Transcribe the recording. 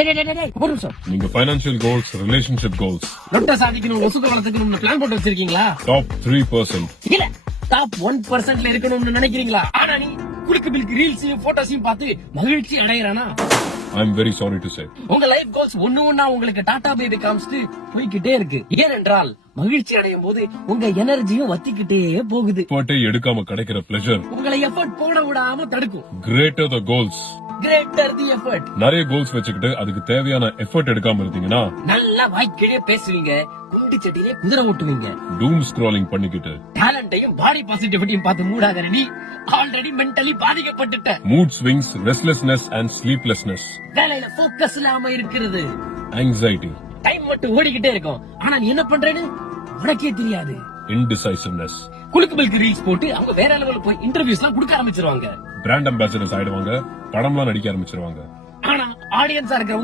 ஒரு நிமிஷம். நீங்க ஃபைனான்சியல் கோல்ஸ், ரிலேஷன்ஷிப் கோல்ஸ், நொட்ட சாதிக்கணும், ஒசுக்க வளர்த்துக்கணும்னு பிளான் போட்டு வச்சிருக்கீங்களா? டாப் 3%. இல்ல டாப் 1%ல இருக்கணும்னு நினைக்கிறீங்களா? ஆனா நீ குலுக்கு பிலுக்கு ரீல்ஸையும் போட்டோஸையும் பார்த்து மகிழ்ச்சி அடையறானா? I'm very sorry to say. உங்க லைஃப் கோல்ஸ் ஒண்ணா உங்களுக்கு டாடா பேபி காமிச்சிட்டு போய்கிட்டே இருக்கு. ஏனென்றால் மகிழ்ச்சி அடையும் போது உங்க எனர்ஜியும் வத்திக்கிட்டே போகுது. எஃபர்ட்டை எடுக்காம கிடைக்கிற பிளஷர் உங்களை எஃபர்ட் போட விடாம தடுக்கும். greater the goals. Greater the effort. நிறைய கோல்ஸ் வச்சுக்கிட்டு அதுக்கு தேவையான எஃபர்ட் எடுக்காம இருந்தீங்கன்னா நல்லா வாய்க்கிழே பேசுவீங்க, குண்டு சட்டிலே குதிரை ஓட்டுவீங்க. டூம் ஸ்க்ராலிங் பண்ணிக்கிட்டு டேலண்டையும் பாடி பாசிட்டிவிட்டியும் பார்த்து மூடாத நீ ஆல்ரெடி மென்டலி பாதிக்கப்பட்டுட்ட. Mood swings, restlessness and sleeplessness, வேலையில போக்கஸ் இல்லாம இருக்கிறது, anxiety, டைம் மட்டும் ஓடிக்கிட்டே இருக்கும். ஆனா நீ என்ன பண்றேன்னு உனக்கே தெரியாது. indecisiveness, குலுக்கு பிலுக்கு ரீல்ஸ் போட்டு அவங்க வேற லெவலுக்கு போய் இன்டர்வியூஸ் எல்லாம் கொடுக்க ஆரம்பிச்சிருவாங்க. பிராண்ட் அம்பாசிடர்ஸ் ஆயிடுவாங்க, படம்லாம் நடிக்க ஆரம்பிச்சிருவாங்க. ஆனா ஆடியன்ஸா இருக்கிறவங்க